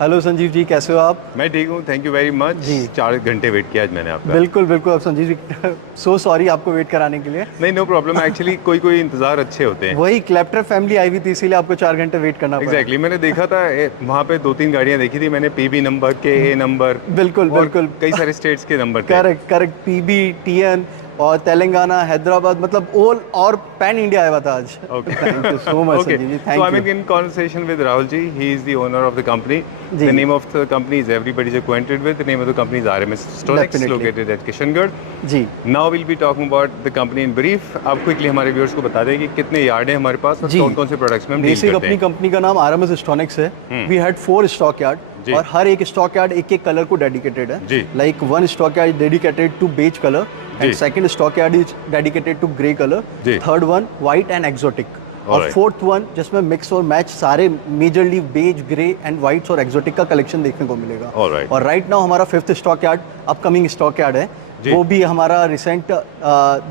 Hello Sanjeev ji, कैसे हो आप? मैं ठीक हूँ, थैंक यू वेरी मच जी। 4 घंटे वेट किया आज मैंने आपका। बिल्कुल बिल्कुल, अब संजीव जी सो सॉरी आपको वेट कराने के लिए। नहीं, नो प्रॉब्लम, एक्चुअली कोई इंतज़ार अच्छे होते हैं। वही क्लैप्टर फैमिली आई हुई थी, इसीलिए आपको 4 घंटे वेट करना पड़ा। एग्जैक्टली मैंने देखा था वहाँ पे 2-3 गाड़ियाँ देखी थी मैंने, पीबी नंबर, के नंबर बिल्कुल और बिल्कुल। कई सारे स्टेट्स के नंबर थे। करेक्ट करेक्ट, पीबी, टीएन और तेलंगाना, हैदराबाद, मतलब ऑल और पैन इंडिया आया हुआ था आज। Okay. Thank you so much Okay. Sanjeev ji, So I'm thank you. in conversation with Rahul ji. He is the owner of the company. जी। The name of the company is everybody is acquainted with. The name of the company is RMS Stonics, Definitely. located at Kishangarh. जी Now we'll be talking about the company in brief. आप quickly हमारे viewers को बता दें कि कितने yard हैं हमारे पास और जी। कौन-कौन से प्रोडक्ट्स में हम डील बेसिक करते अपनी हैं। कंपनी का नाम आरएमएस स्टोनिक्स है। वी हैड 4 स्टॉक यार्ड जी। और हर एक स्टॉक यार्ड एक एक कलर को डेडिकेटेड है। जी। Like one stock yard dedicated to beige colour and जी। Second stock yard is dedicated to grey colour, जी। Third one white and exotic और Alright. फोर्थ वन जिसमें मिक्स और मैच सारे majorly beige, grey and whites और exotic का collection देखने को मिलेगा। Alright. और राइट नाउ हमारा 5th stock yard upcoming stock yard है, जी। वो भी हमारा रिसेंट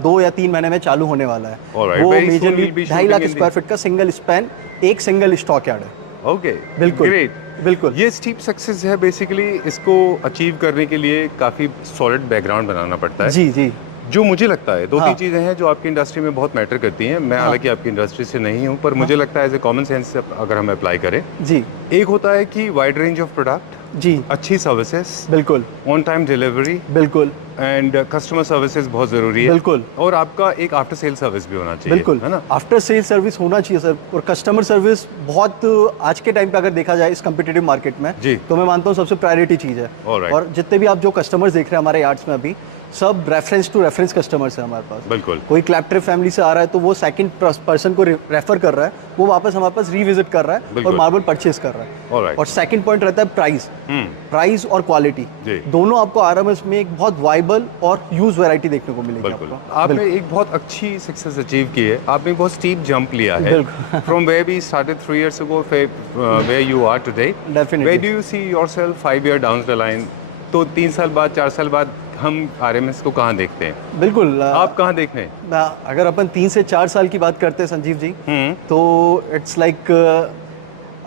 2 या 3 महीने में चालू होने वाला है। Alright. वो Very soon majorly we'll be 2.5 lakh shooting in square the- feet का सिंगल स्पैन, एक सिंगल स्टॉक यार्ड है। ओके, बिल्कुल। ग्रेट। बिल्कुल। ये स्टीप सक्सेस है बेसिकली, इसको अचीव करने के लिए काफ़ी सॉलिड बैकग्राउंड बनाना पड़ता है। जी जी जो मुझे लगता है 2-3 हाँ। चीज़ें हैं जो आपकी इंडस्ट्री में बहुत मैटर करती हैं। मैं हालांकि आपकी इंडस्ट्री से नहीं हूं, पर मुझे लगता है एज ए कॉमन सेंस अगर हम अप्लाई करें, जी एक होता है कि वाइड रेंज ऑफ प्रोडक्ट, जी अच्छी सर्विसेज, बिल्कुल ऑन टाइम डिलीवरी बिल्कुल एंड कस्टमर सर्विसेज बहुत ज़रूरी है। बिल्कुल। और आपका एक आफ्टर सेल सर्विस भी होना चाहिए, बिल्कुल है ना? आफ्टर सेल सर्विस होना चाहिए सर, और कस्टमर सर्विस बहुत आज के टाइम पे अगर देखा जाए इस कम्पिटिटिव मार्केट में, जी। तो मैं मानता हूँ सबसे प्रायोरिटी चीज़ है। Alright. और जितने भी आप जो कस्टमर्स देख रहे हैं हमारे यार्ड्स में अभी, सब रेफरेंस टू रेफरेंस कस्टमर्स है हमारे पास। बिल्कुल। कोई क्लैप्टर फैमिली से आ रहा है तो वो सेकंड पर्सन को रेफर कर रहा है, वो वापस हमारे पास रिविजिट कर रहा है और बिल्कुल। मार्बल परचेज कर रहा है। Alright. और सेकंड पॉइंट रहता है प्राइस और क्वालिटी, जी। दोनों आपको आरएमएस में एक बहुत वाइबल और यूज वैरायटी देखने को मिलेगी बिल्कुल। आपको। आपने एक बहुत अच्छी सक्सेस अचीव की है, आपने बहुत स्टीप जंप लिया है बिल्कुल। From where we started 3 years ago where you are today. Definitely. Where do you see yourself 5 year down the line? तो 3 साल बाद, 4 साल बाद हम आरएमएस को कहाँ देखते हैं? बिल्कुल आप कहाँ देख रहे हैं? अगर अपन 3 से 4 साल की बात करते हैं संजीव जी, तो इट्स लाइक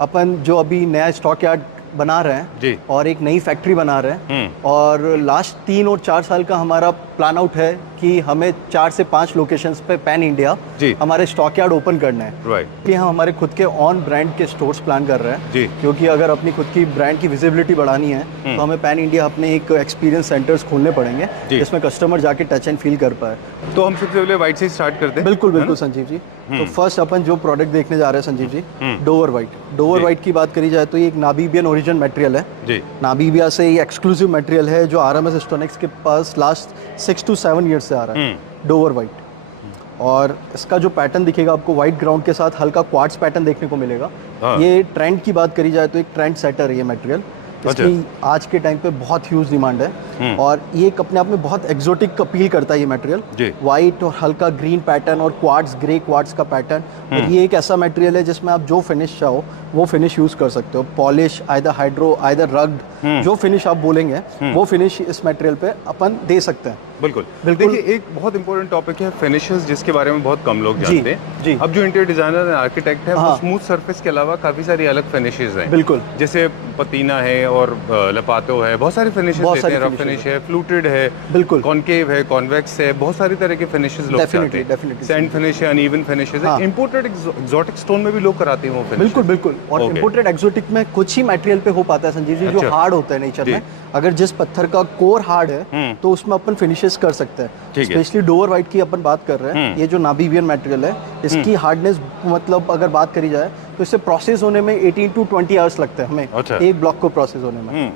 अपन जो अभी नया स्टॉक यार्ड बना रहे हैं जी। और एक नई फैक्ट्री बना रहे हैं, और लास्ट 3 और 4 साल का हमारा प्लान आउट है कि हमें 4 से 5 लोकेशंस पे पैन इंडिया जी। हमारे स्टॉक यार्ड ओपन करना है। राइट। कि हम हमारे खुद के ऑन ब्रांड के स्टोर्स प्लान कर रहे हैं जी। क्योंकि अगर अपनी खुद की ब्रांड की विजिबिलिटी बढ़ानी है तो हमें पैन इंडिया अपने एक एक्सपीरियंस सेंटर्स खोलने पड़ेंगे जी। जिसमें कस्टमर जाके टच एंड फील कर पाए। तो हम सबसे पहले वाइट से स्टार्ट करते हैं। बिल्कुल बिल्कुल संजीव जी। तो फर्स्ट अपन जो प्रोडक्ट देखने जा रहे हैं Sanjeev ji, Dover white. Dover white की बात करी जाए तो ये एक नामीबियन ओरिजिन मटेरियल है। जी। नामीबिया से ये एक्सक्लूसिव मटेरियल है जो आरएमएस स्टोनिक्स के पास लास्ट 6 to 7 ईयर्स से आ रहा है, डोवर वाइट। और इसका जो पैटर्न दिखेगा आपको वाइट ग्राउंड के साथ हल्का क्वार्ट्ज पैटर्न देखने को मिलेगा। हाँ। ये ट्रेंड की बात करी जाए तो एक ट्रेंड सेटर है ये मटेरियल, अच्छा। इसकी आज के टाइम पे बहुत ह्यूज डिमांड है और ये एक अपने आप में बहुत एक्सोटिक अपील करता है ये जी। मटेरियल। वाइट और हल्का ग्रीन पैटर्न और क्वार्ट्ज, ग्रे क्वार्ट्ज का पैटर्न, और ये एक ऐसा मटेरियल है जिसमें आप जो फिनिश चाहो वो फिनिश यूज कर सकते हो। Polish, either hydro, either rugged, जो फिनिश आप बोलेंगे वो फिनिश इस मटेरियल पे अपन दे सकते हैं। बिल्कुल। बिल्कुल। देखिए, एक बहुत इंपॉर्टेंट टॉपिक है फिनिशेस, जिसके बारे में बहुत कम लोग जी, जानते हैं। जी। अब जो इंटीरियर डिजाइनर एंड आर्किटेक्ट है, वो हाँ। स्मूथ सरफेस के अलावा काफी सारी अलग फिनिशेस हैं। बिल्कुल। जैसे पतीना है और लपातो है, बहुत सारी फिनिशेस बहुत देते हैं। सारी रफ finishes फिनिश है, फ्लूटेड है, बिल्कुल। कॉनकेव है, कॉन्वेक्स है, बहुत सारी तरह के फिनिशेस लोग Definitely, चाहते हैं। definitely. सैंड फिनिश है, अनइवन फिनिशेस है, हाँ। इंपोर्टेड एक्सोटिक स्टोन में भी लोग कराते हैं वो फिनिश। बिल्कुल बिल्कुल। और Okay. इम्पोर्टेड एक्सोटिक में कुछ ही मटेरियल पे हो पाता है संजीव जी, जो अच्छा। हार्ड होता है नेचर जी। में। अगर जिस पत्थर का कोर हार्ड है तो उसमें अपन फिनिशेस कर सकते हैं। ठीक है। स्पेशली डोवर वाइट की अपन बात कर रहे हैं, ये जो नामीबियन मटेरियल है इसकी हार्डनेस, मतलब अगर बात करी जाए तो इससे प्रोसेस होने में 18 to 20 आवर्स लगते हैं हमें, अच्छा। एक ब्लॉक को प्रोसेस होने में।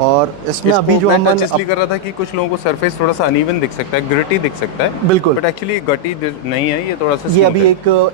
और इसमें अभी जो हम इसलिए कर रहा था कि कुछ लोगों को सरफेस थोड़ा सा अनइवन दिख सकता है, ग्रिटी दिख सकता है। बिल्कुल। बट एक्चुअली गटी नहीं है, ये थोड़ा सा ये smooth अभी है।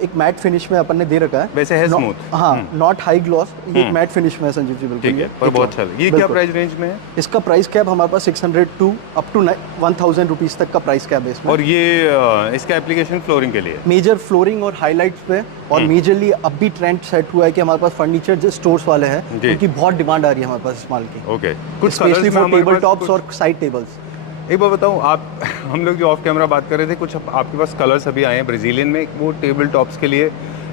एक मैट फिनिश में अपन ने दे रखा है। वैसे है Not- smooth। हाँ, नॉट हाई ग्लॉस, ये एक मैट फिनिश में है संजीव जी। बिल्कुल। ठीक है, पर बहुत अच्छा है। ये क्या बिल्कुल। प्राइस रेंज में है? इसका प्राइस कैप हमारे पास 600 टू अप टू 1000 रुपीज तक का प्राइस कैप है इसमें। और ये इसका एप्लीकेशन फ्लोरिंग के लिए? मेजर फ्लोरिंग और हाइलाइट्स पे, और मेजरली अब भी ट्रेंड सेट हुआ है कि हमारे पास फर्नीचर जो स्टोर्स वाले हैं जी। उनकी बहुत डिमांड आ रही है हमारे पास इस माल की। ओके। कुछ स्पेशली कलर्स में फॉर हमारे टेबल पास टॉप्स कुछ- और साइड टेबल्स। एक बार बताऊं, आप हम लोग जो ऑफ कैमरा बात कर रहे थे, कुछ आपके पास कलर्स अभी आए हैं ब्राजीलियन में, वो टेबल टॉप्स के लिए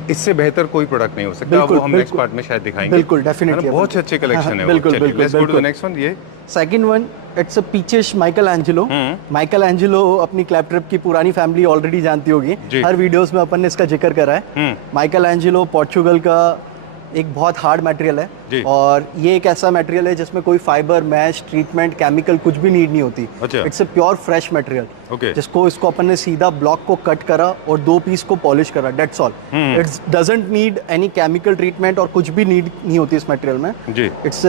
इससे बेहतर कोई प्रोडक्ट नहीं हो सकता। बिल्कुल, वो हम नेक्स्ट बिल्कुल। पार्ट में शायद दिखाएंगे। बिल्कुल, definitely, है ना? बहुत अच्छे कलेक्शन है वो। बिल्कुल, चलिए, बिल्कुल, लेट्स गो टू द बिल्कुल। Next one. ये second one, it's a peaches Michelangelo. Michelangelo अपनी क्लैप ट्रिप की पुरानी फैमिली ऑलरेडी जानती होगी, जी। हर वीडियोस में अपन ने इसका जिक्र करा है। माइकल एंजेलो पोर्चुगल का एक बहुत हार्ड मटेरियल जी। है, और ये एक ऐसा मटेरियल है जिसमें कोई फाइबर, मैश, ट्रीटमेंट, केमिकल कुछ भी नीड नहीं होती। अच्छा। It's a pure fresh material, okay. जिसको इसको अपन ने सीधा ब्लॉक को कट करा और 2 पीस को पॉलिश करा, that's all. It's doesn't need any chemical treatment और कुछ भी नीड नहीं होती इस मटेरियल में। जी। इट्स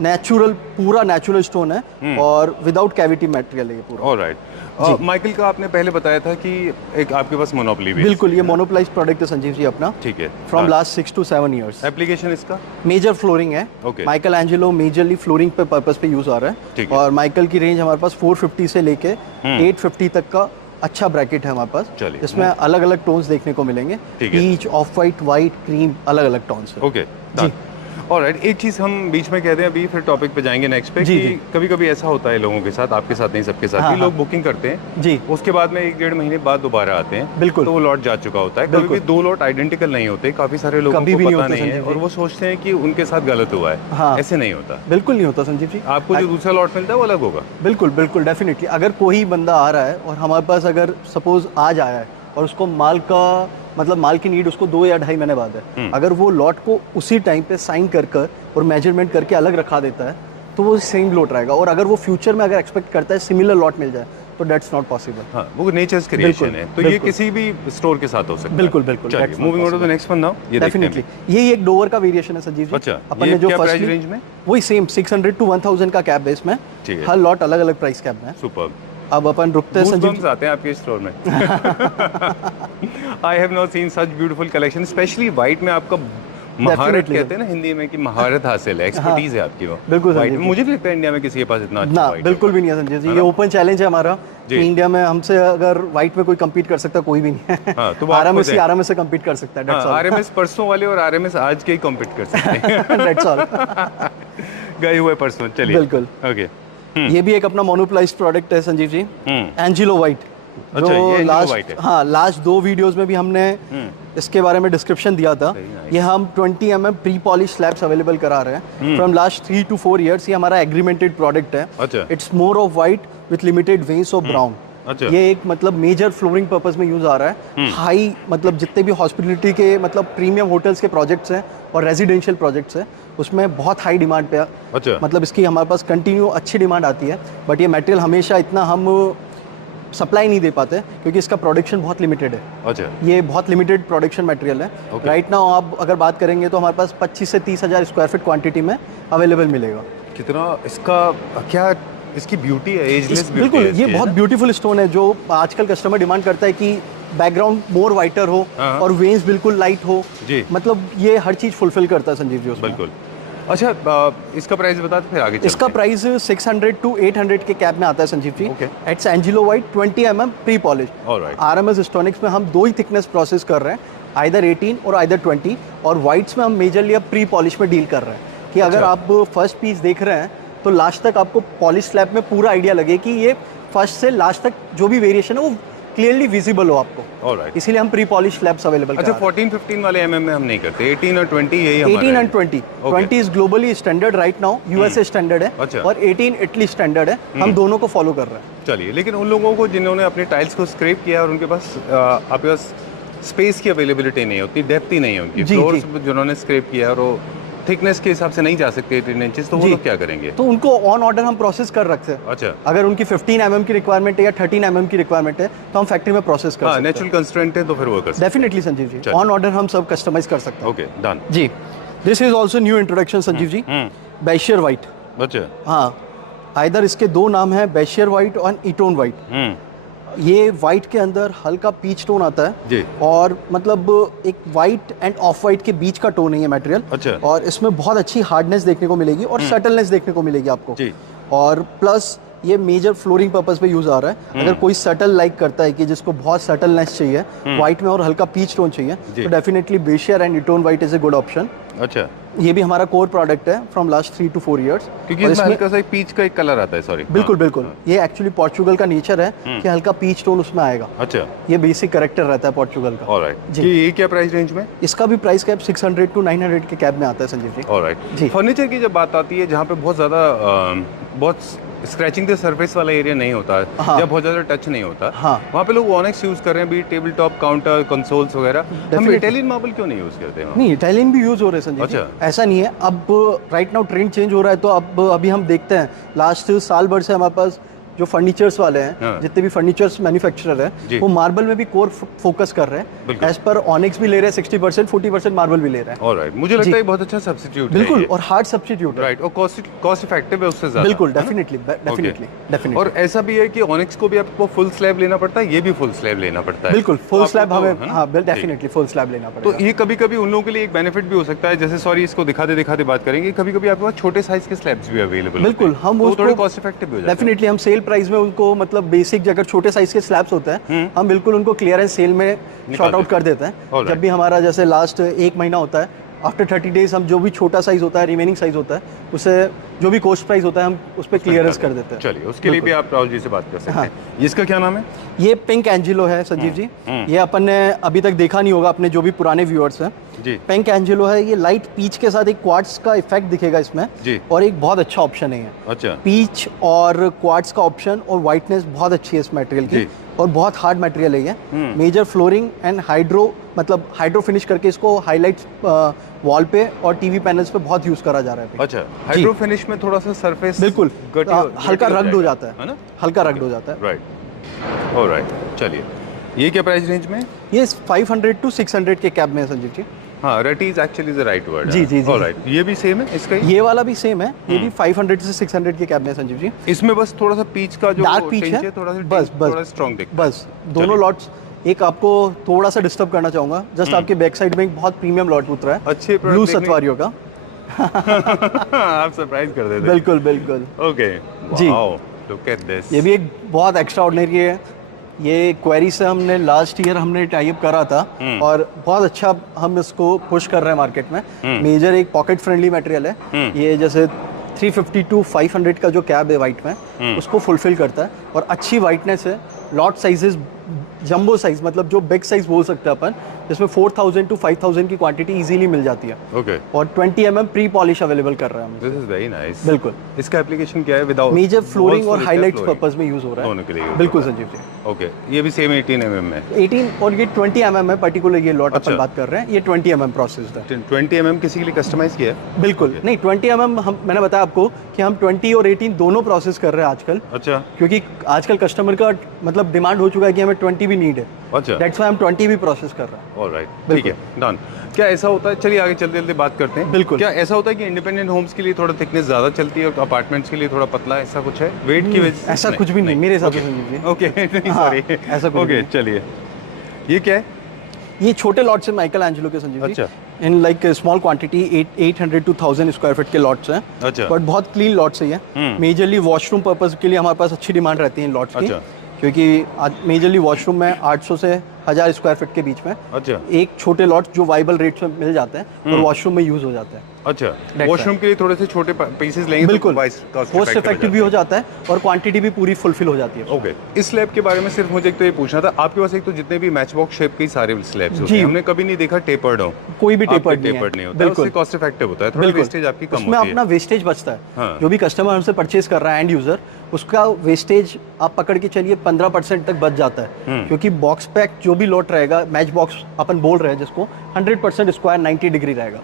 नेचुरल, पूरा नेचुरल स्टोन है और विदाउट कैविटी मटेरियल है ये पूरा। ऑलराइट। माइकल का आपने पहले बताया था कि एक आपके पास मोनोपोली भी है। बिल्कुल, ये मोनोपोलाइज्ड प्रोडक्ट है संजीव जी अपना, ठीक है। From last 6 to 7 years. Application इसका मेजर फ्लोरिंग है। Okay. Michael Angelo majorly flooring पे पर्पस पे यूज आ रहा ठीक है, है। और माइकल की रेंज हमारे पास 450 से लेके 850 तक का अच्छा ब्रैकेट है हमारे पास, चलिए। जिसमें अलग अलग टोन्स देखने को मिलेंगे। ठीक है। Peach, off white, white, cream, अलग अलग टोन्स है। ओके, जी। ऑलराइट। एक चीज़ हम बीच में कहते हैं, अभी फिर टॉपिक पे जाएंगे नेक्स्ट पे, जी, कि जी। कभी कभी ऐसा होता है लोगों के साथ, आपके साथ नहीं सबके साथ, हाँ, कि लोग बुकिंग करते हैं जी। उसके बाद में 1-1.5 महीने बाद दोबारा आते हैं। बिल्कुल। तो वो लॉट जा चुका होता है। कभी बिल्कुल। भी 2 लॉट आइडेंटिकल नहीं होते, काफ़ी सारे लोगों कभी को भी नहीं पता होता नहीं है संजीव और जी। वो सोचते हैं कि उनके साथ गलत हुआ है। हाँ। ऐसे नहीं होता। बिल्कुल नहीं होता संजीव जी। आपको जो दूसरा लॉट मिलता है वो अलग होगा। बिल्कुल बिल्कुल, डेफिनेटली। अगर कोई बंदा आ रहा है और हमारे पास अगर सपोज आज आया है और उसको माल का मतलब माल की नीड उसको 2 या 2.5 महीने बाद है, अगर वो लॉट को उसी टाइम पे साइन कर कर और मेजरमेंट करके अलग रखा देता है, तो वो सेम लॉट रहेगा। और अगर वो फ्यूचर में अगर एक्सपेक्ट करता है सिमिलर लॉट मिल जाए, तो दैट्स नॉट पॉसिबल। हाँ, वो नेचर्स क्रिएशन है, तो ये बिल्कुल। किसी भी स्टोर के साथ हो सकता है। बिल्कुल, बिल्कुल, चलिए, that's not moving on to the possible. Next one now. ये देखते हैं डेफिनेटली यही एक डोवर का वेरिएशन है संजीव जी। अच्छा, अपन ये ने जो क्या प्राइस फर्स्ट रेंज में? वही सेम 600 to 1000 का कैप है इसमें। ठीक है। हर लॉट अलग अलग प्राइस कैप में है। सुपर। अब अपन रुकते हैं संजीव Goosebumps आते हैं आपके स्टोर में। I have not seen such beautiful collection, specially white में आपका महारत Definitely. कहते हैं ना हिंदी में, कि महारत हासिल है, एक्सपर्टीज है आपकी वो। बिल्कुल White संजीव में जी। मुझे भी लगता है इंडिया में किसी के पास इतना अच्छा ना, white बिल्कुल होगा। भी नहीं है संजीव जी। ये ओपन चैलेंज है हमारा जी। कि इंडिया में हमसे अगर व्हाइट में कोई कम्पीट कर सकता, कोई भी नहीं है। हाँ, तो वो आप आरएमएस खुद ही हैं। आरएमएस से कम्पीट कर सकता है, दैट्स हाँ, ऑल। आरएमएस परसों वाले और आरएमएस आज के ही कॉम्पीट कर सकते हैं। That's all. गए हुए परसों। चलिए, बिल्कुल। ओके। ये भी एक अपना मोनोप्लाइज्ड प्रोडक्ट है संजीव जी, एंजिलो व्हाइट। अच्छा, ये Angelo लास्ट White है। हाँ, लास्ट 2 वीडियोस में भी हमने इसके बारे में डिस्क्रिप्शन दिया था। Very nice. ये हम 20 mm pre polish slabs available करा रहे हैं फ्रॉम लास्ट 3 to 4 ईयर्स। ये हमारा एग्रीमेंटेड प्रोडक्ट है। अच्छा। It's more of white with limited veins of brown. अच्छा। ये एक मतलब मेजर फ्लोरिंग पर्पस में यूज आ रहा है। हाई मतलब जितने भी हॉस्पिटलिटी के मतलब प्रीमियम होटल्स के प्रोजेक्ट्स हैं और रेजिडेंशियल प्रोजेक्ट्स हैं, उसमें बहुत हाई डिमांड पे अच्छा। मतलब इसकी हमारे पास कंटिन्यू अच्छी डिमांड आती है। बट ये मटेरियल हमेशा इतना हम सप्लाई नहीं दे पाते क्योंकि इसका प्रोडक्शन बहुत लिमिटेड है। अच्छा, ये बहुत लिमिटेड प्रोडक्शन मटेरियल है। Okay. राइट नाउ आप अगर बात करेंगे तो हमारे पास 25 से 30 हज़ार स्क्वायर फीट क्वांटिटी में अवेलेबल मिलेगा। कितना इसका क्या इसकी ब्यूटी है, एजलेस ब्यूटी बिल्कुल, है ये इसकी, बहुत है ना? ब्यूटीफुल स्टोन है जो आजकल कस्टमर डिमांड करता है कि बैकग्राउंड मोर वाइटर हो हाँ। और वेन्स बिल्कुल लाइट हो। जी। मतलब ये हर चीज़ फुलफिल करता है संजीव जी उसमें। बिल्कुल। अच्छा, इसका प्राइस बता दो फिर आगे चलते इसका हैं। प्राइस 600 to 800 के कैप में आता है Sanjeev ji. Okay. It's Angelo white 20 mm pre polish. Alright. RMS Stonex में हम 2 ही थिकनेस प्रोसेस कर रहे हैं, आइदर 18 और आइदर 20। और व्हाइट्स में हम मेजरली अब प्री पॉलिश में डील कर रहे हैं कि अगर आप फर्स्ट पीस देख रहे हैं तो लास्ट तक आपको पॉलिश स्लैब में पूरा आइडिया लगे कि ये फर्स्ट से लास्ट तक जो भी वेरिएशन है वो क्लियरली विजिबल हो आपको। Alright. इसीलिए हम प्री पॉलिश स्लैब्स अवेलेबल अच्छा, 14-15 वाले MM में हम नहीं करते, 18 और 20 यही हमारा 18 है। And 20। Okay. 20 is globally standard right now, USA standard है। अच्छा। और 18 इटली स्टैंडर्ड है। हम दोनों को फॉलो कर रहे हैं। चलिए, लेकिन उन लोगों को जिन्होंने अपने टाइल्स को स्क्रैप किया और उनके पास आपके पास स्पेस की अवेलेबिलिटी नहीं होती, डेप्थ ही नहीं है उनकी, जी, फ्लोर्स जी। जिन्होंने स्क्रैप किया और वो थिकनेस के हिसाब से नहीं जा सकते 18 इंचेस, तो वो जी। लोग क्या करेंगे? तो उनको ऑन ऑर्डर हम प्रोसेस कर रखते हैं। अच्छा। अगर उनकी 15 mm की रिक्वायरमेंट है या 13 mm की रिक्वायरमेंट है तो हम फैक्ट्री में प्रोसेस कर हाँ, सकते हैं। नेचुरल कंस्ट्रेंट है तो फिर वो कर सकते डेफिनेटली संजीव जी, चलिए। ऑन ऑर्डर हम सब कस्टमाइज कर सकते हैं। हैं। Okay, done. जी, this is also new introduction Sanjeev ji, बेशियर व्हाइट। अच्छा। हाँ, आइदर इसके 2 नाम हैं, बेशियर व्हाइट और ईटोन व्हाइट। ये वाइट के अंदर हल्का पीच टोन आता है जी। और मतलब एक वाइट एंड ऑफ वाइट के बीच का टोन है ये मटेरियल। अच्छा। और इसमें बहुत अच्छी हार्डनेस देखने को मिलेगी और सटलनेस देखने को मिलेगी आपको। जी। और प्लस ये मेजर फ्लोरिंग पर्पस पे यूज आ रहा है। अगर कोई सटल लाइक करता है कि जिसको बहुत सटलनेस चाहिए व्हाइट में और हल्का पीच टोन चाहिए, तो डेफिनेटली बेशियर एंड इटोन white is a good option. अच्छा, ये भी हमारा कोर प्रोडक्ट है फ्रॉम लास्ट 3 to 4 years। क्योंकि इसमें हल्का सा पीच का एक कलर आता है। सॉरी, बिल्कुल बिल्कुल, ये एक्चुअली पोर्चुगल का नेचर है कि हल्का पीच टोन उसमें आएगा। अच्छा, ये बेसिक कैरेक्टर रहता है पोर्चुगल का। ऑलराइट। जी। ये क्या प्राइस रेंज में? इसका भी प्राइस कैप 600 to 900 के कैब में आता है संजीव जी। ऑलराइट। जी। फर्नीचर की जब बात आती है जहाँ पे बहुत ज़्यादा बहुत स्क्रैचिंग द सरफेस वाला एरिया नहीं होता है, हाँ। या बहुत ज़्यादा टच नहीं होता, हाँ। वहाँ पे लोग ऑनेक्स यूज़ कर रहे हैं, भी टेबल टॉप, काउंटर, कंसोल्स वगैरह। हम Definitely। इटालियन मार्बल क्यों नहीं यूज़ करते हैं? नहीं, इटालियन भी यूज हो रहे हैं संजीव जी। अच्छा। ऐसा नहीं है, अब राइट नाउ ट्रेंड चेंज हो रहा है, तो अब अभी हम देखते हैं लास्ट साल भर से हमारे पास जो फर्नीचर्स वाले हैं, हाँ। जितने भी फर्नीचर्स मैन्युफैक्चरर जी। है, वो मार्बल में भी कोर फोकस कर रहे हैं। बिल्कुल। एज पर ऑनिक्स भी ले रहे हैं 60%, 40% मार्बल भी ले रहे हैं। ऑलराइट, मुझे लगता जी। है ये बहुत अच्छा सब्स्टिट्यूट है बिल्कुल, ये। और हार्ड सब्स्टिट्यूट है। राइट, और कॉस्ट इफेक्टिव है उससे ज़्यादा। बिल्कुल, है ना? Definitely definitely Okay। डेफिनेटली। और ऐसा भी है कि ऑनिक्स को भी आपको फुल स्लैब लेना पड़ता है, ये भी फुल स्लैब लेना पड़ता है। बिल्कुल, तो फुल आपको स्लैब तो, हमें, है ना? हाँ ठीक। डेफिनेटली फुल स्लैब लेना तो पड़ेगा। ये कभी कभी उन लोगों के लिए एक बेनिफिट भी हो सकता है, जैसे सॉरी इसको दिखाते दिखाते बात करेंगे, कभी कभी आपके पास छोटे साइज के स्लैब्स भी अवेलेबल बिल्कुल, हम उसको थोड़े उसको कॉस्ट इफेक्टिव भी हो जाते हैं। डेफिनेटली हम सेल प्राइस में उनको, मतलब बेसिक अगर छोटे साइज के स्लैब्स होते हैं, हम बिल्कुल उनको क्लियरेंस सेल में शॉर्ट आउट कर देते हैं। Alright। जब भी हमारा जैसे लास्ट 1 महीना होता है, आफ्टर 30 डेज हम जो भी छोटा साइज होता है, रिमेनिंग साइज होता है, उसे जो भी कॉस्ट प्राइस होता है हम उस पर क्लियरेंस कर देते हैं। चलिए, उसके लिए भी आप राहुल जी से बात कर सकते हैं। इसका क्या नाम है? ये पिंक एंजेलो है संजीव जी। ये अपन ने अभी तक देखा नहीं होगा अपने जो भी पुराने व्यूअर्स हैं। जी। पिंक एंजेलो है, ये लाइट पीच के साथ एक क्वार्ट्स का इफेक्ट दिखेगा इसमें, जी। और एक बहुत अच्छा ऑप्शन है ये। अच्छा। पीच और क्वार्ट्स का ऑप्शन और वाइटनेस बहुत अच्छी है इस मटेरियल की, जी। और बहुत हार्ड मटेरियल है ये। मेजर फ्लोरिंग एंड हाइड्रो, मतलब हाइड्रो फिनिश करके इसको हाईलाइट्स वॉल पे और टीवी पैनल्स पे बहुत यूज करा जा रहा है अभी। अच्छा, हाइड्रो फिनिश में थोड़ा सा सरफेस बिल्कुल, हल्का रग्ड हो जाता है ना? हल्का रग्ड हो जाता है। Right, alright. चलिए, ये क्या प्राइस रेंज में? ये 500 to 600 के कैब में है संजीव जी। हाँ, रटी is actually the right word. जी, जी, जी। ऑलराइट, ये भी सेम है इसका ही? ये वाला भी सेम है, ये भी 500 से 600 के कैब में है संजीव जी। इसमें बस थोड़ा सा पीच का जो डार्क पीच टिंच है, थोड़ा सा बस थोड़ा स्ट्रांग दिखता है। बस दोनों लॉट्स। एक आपको थोड़ा सा डिस्टर्ब करना चाहूंगा, जस्ट आपके बैक साइड में एक बहुत प्रीमियम लॉट उतरा है, अच्छे product ब्लू देखने- सतवारियों का। आप सरप्राइज कर देते। बिल्कुल बिल्कुल। ओके, जी। Wow, look at this. ये भी एक बहुत एक्स्ट्रा ऑर्डिनरी है। ये क्वेरी से हमने लास्ट ईयर हमने टाइप करा था, और बहुत अच्छा हम इसको पुश कर रहे हैं मार्केट में। मेजर एक पॉकेट फ्रेंडली मटेरियल है ये, जैसे 350 to 500 का जो कैब है वाइट में, उसको फुलफिल करता है, और अच्छी वाइटनेस है। लॉट साइजेस जंबो साइज, मतलब जो बिग साइज बोल सकते हैं अपन, जिसमें 4000 to 5000 की क्वांटिटी इजीली मिल जाती है, ओके, और 20 mm प्री पॉलिश अवेलेबल कर रहे हैं हम। This is very nice. बिल्कुल। इसका एप्लीकेशन क्या है? विदाउट मेजर फ्लोरिंग और हाईलाइट्स पर्पस में यूज हो रहा दोनों के लिए है। use बिल्कुल होता है। संजीव जी। ओके, ये भी सेम 18 mm है। 18 और ये 20 mm है, पर्टिकुलर ये लॉट अच्छा। अपन बात कर रहे हैं, ये 20 mm प्रोसेस है। 20 mm किसी के लिए कस्टमाइज किया है? बिल्कुल नहीं, 20 mm हम, मैंने बताया आपको कि हम 20 और 18 दोनों प्रोसेस कर रहे हैं आजकल, अच्छा, क्योंकि आजकल कस्टमर का मतलब डिमांड हो चुका है कि हमें 20 भी नीड है। अच्छा, दैट्स व्हाई हम 20 भी प्रोसेस कर रहे हैं। ऑलराइट, ठीक है, डन। क्या ऐसा होता है, चलिए आगे चलते चलते बात करते हैं। बिल्कुल। क्या ऐसा होता है कि इंडिपेंडेंट होम्स के लिए थोड़ा थिकनेस ज़्यादा चलती है और अपार्टमेंट्स के लिए थोड़ा पतला, ऐसा कुछ है वेट की वजह से? ऐसा कुछ भी नहीं मेरे हिसाब से संजीव जी। ओके, नहीं हाँ, सॉरी, ऐसा कुछ ओके, नहीं। चलिए, ये क्या है? ये छोटे लॉट्स हैं माइकल एंजेलो के संजीव जी। अच्छा। In like small quantity 800 to 1000 square feet के लॉट्स हैं। अच्छा। बट बहुत क्लीन लॉट्स है ये। मेजरली वॉशरूम पर्पस के लिए हमारे पास अच्छी डिमांड रहती है इन लॉट्स की। अच्छा। क्योंकि मेजरली वॉशरूम में 800 से 1000 स्क्वायर फीट के बीच में अच्छा, एक छोटे लॉट जो वाइबल रेट्स में मिल जाते हैं और वॉशरूम में यूज हो जाते हैं। अच्छा, वॉशरूम के लिए थोड़े से छोटे पीसेस लेंगे बिल्कुल, तो कॉस्ट इफेक्टिव भी हो जाता है और क्वांटिटी भी पूरी फुलफिल हो जाती है। ओके, इस स्लैब के बारे में सिर्फ मुझे एक तो ये पूछना था, आपके पास एक तो जितने भी मैच बॉक्स शेप के सारे स्लैब्स होते हैं, हमने कभी नहीं देखा टेपर्ड हो। कोई भी आपके टेपर्ड नहीं होता है, उससे कॉस्ट इफेक्टिव होता है, थोड़ा वेस्टेज आपकी कम उसमें होती है। अपना वेस्टेज बचता है। हाँ। जो भी कस्टमर हमसे परचेज कर रहा है एंड यूजर, उसका वेस्टेज आप पकड़ के चलिए 15% तक बच जाता है। क्योंकि बॉक्स पैक जो भी लॉट रहेगा, मैच बॉक्स अपन बोल रहे हैं जिसको, 100% स्क्वायर 90 डिग्री रहेगा,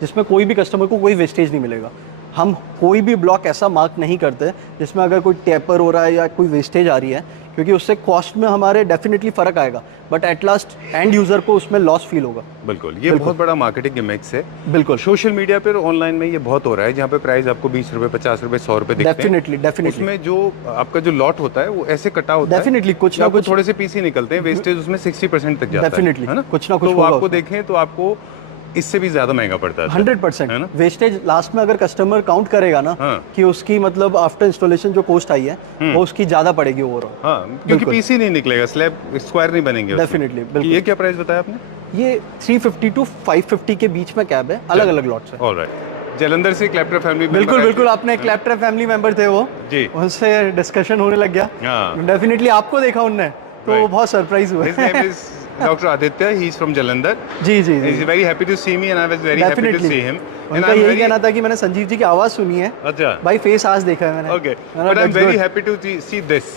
जिसमें कोई भी कस्टमर को कोई वेस्टेज नहीं मिलेगा। हम कोई भी ब्लॉक ऐसा मार्क नहीं करते जिसमें अगर कोई टेपर हो रहा है या कोई वेस्टेज आ रही है, क्योंकि उससे कॉस्ट में हमारे डेफिनेटली फर्क आएगा, but at last and user को उसमें लॉस फील होगा। बिल्कुल, ये बहुत बड़ा मार्केटिंग गिमिक्स है। बिल्कुल, सोशल मीडिया पर, ऑनलाइन में ये बहुत हो रहा है, जहाँ पे प्राइस आपको 20 रुपए, 50 रुपए, 100 रुपए दिखते हैं। डेफिनेटली उसमें जो आपका जो लॉट होता है वो ऐसे कटा होता है, डेफिनेटली कुछ ना कुछ थोड़े से पीस ही निकलते हैं, वेस्टेज उसमें 60% तक जाता है, डेफिनेटली है ना? कुछ ना कुछ तो वो होगा आपको उसमें। देखें तो आपको इससे भी ज्यादा महंगा पड़ता है। 100% है ना? वेस्टेज लास्ट में अगर कस्टमर काउंट करेगा ना हाँ। कि उसकी मतलब आफ्टर इंस्टॉलेशन जो कॉस्ट आई है वो उसकी ज्यादा पड़ेगी ओवरऑल। हाँ, क्योंकि बिल्कुल। पीसी नहीं निकलेगा, स्लैब स्क्वायर नहीं बनेंगे उसमें। Definitely, कि बिल्कुल। ये क्या प्राइस बताया आपने? ये 350 टू 550 के बीच में कैब है, अलग अलग लॉट्स है। ऑलराइट। जलंधर से क्लैप्टर फैमिली बिल्कुल बिल्कुल, आपने क्लैप्टर फैमिली मेंबर थे वो जी। उनसे डिस्कशन होने लग गया। हाँ। डेफिनेटली आपको देखा उनने तो Right. बहुत सरप्राइज हुए। His name is Dr. Aditya. He's from Jalandhar. जी जी He's जी, very happy to see me and I was very happy to definitely see him. And उनका I'm यही very कहना था कि मैंने संजीव जी की आवाज सुनी है, अच्छा। भाई फेस आज देखा है मैंने। Okay. मैंने But I'm that's very good. happy to see this.